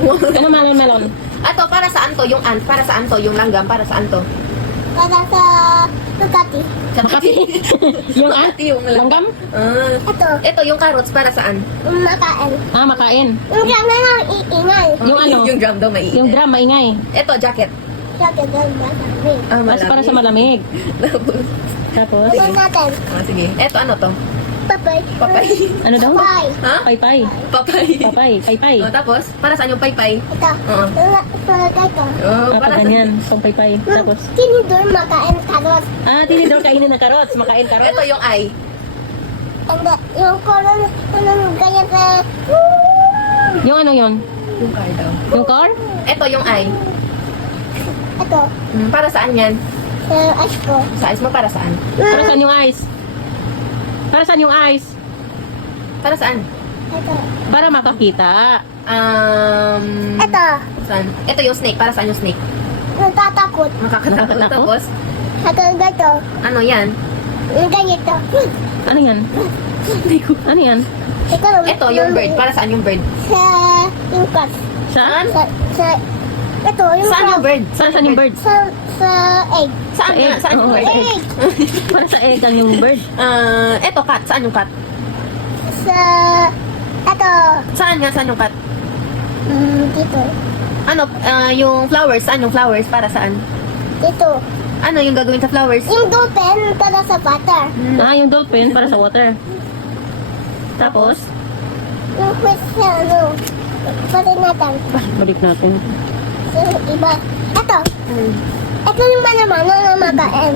Ano melon? Ato, para saan to? Yung ant, para saan to? Yung langgam, para saan to? Para sa Ducati. Makati. Yung ant? Yung Langgam? Ito, yung carrots, para saan? Makain. Makain. Yung drum na lang iingay. Yung ano? Yung drum daw may Yung drum, maingay. Ito, jacket. Sabi doon masabi. Mas para sa malamig. Tapos? Ito natin. Sige. Ito, ano to? Papay. Papay. Ano daw? Papay. Ha? Paypay. Papay. Paypay. Tapos, para saan yung paypay? Ito. Oo. Para ito. Pag ganyan. Pang paypay. Tapos? Tinidor makain karot. Tinidor kainin ng carrots. Makain carrots. Ito yung eye. And yung koron, ganyan sa... Yung ano yun? Yung car daw. Yung car? Ito yung eye. Ito. Para saan yan? Sa asko. Sa eyes mo, para saan? Para saan yung eyes? Para saan yung eyes? Para saan? Ito. Para makakita. Ito. Saan? Ito yung snake. Para saan yung snake? Natatakot. Makakatakot. Nakatakot? Tapos, Ito gato. ano yan? Yung ganito. Ano yan? Ano yan? Ito yung bird. Para saan yung bird? Sa yung cat. Saan? Sa ito yung Saan yung bird? Saan yung bird? Sa egg. Saan Sa nga? egg. Saan yung Oo, bird? egg. Para sa egg ang yung bird. Ito, cat. Saan yung cat? Sa ito. Saan nga? Saan yung cat? Dito. Ano? Yung flowers. Saan yung flowers? Para saan? Dito. Ano yung gagawin sa flowers? Yung dolphin para sa water. Yung dolphin para sa water. Tapos? Yung fish sa ano. Pati natin. Balik natin. Sa iba. Ito. Ito yung naman na makain.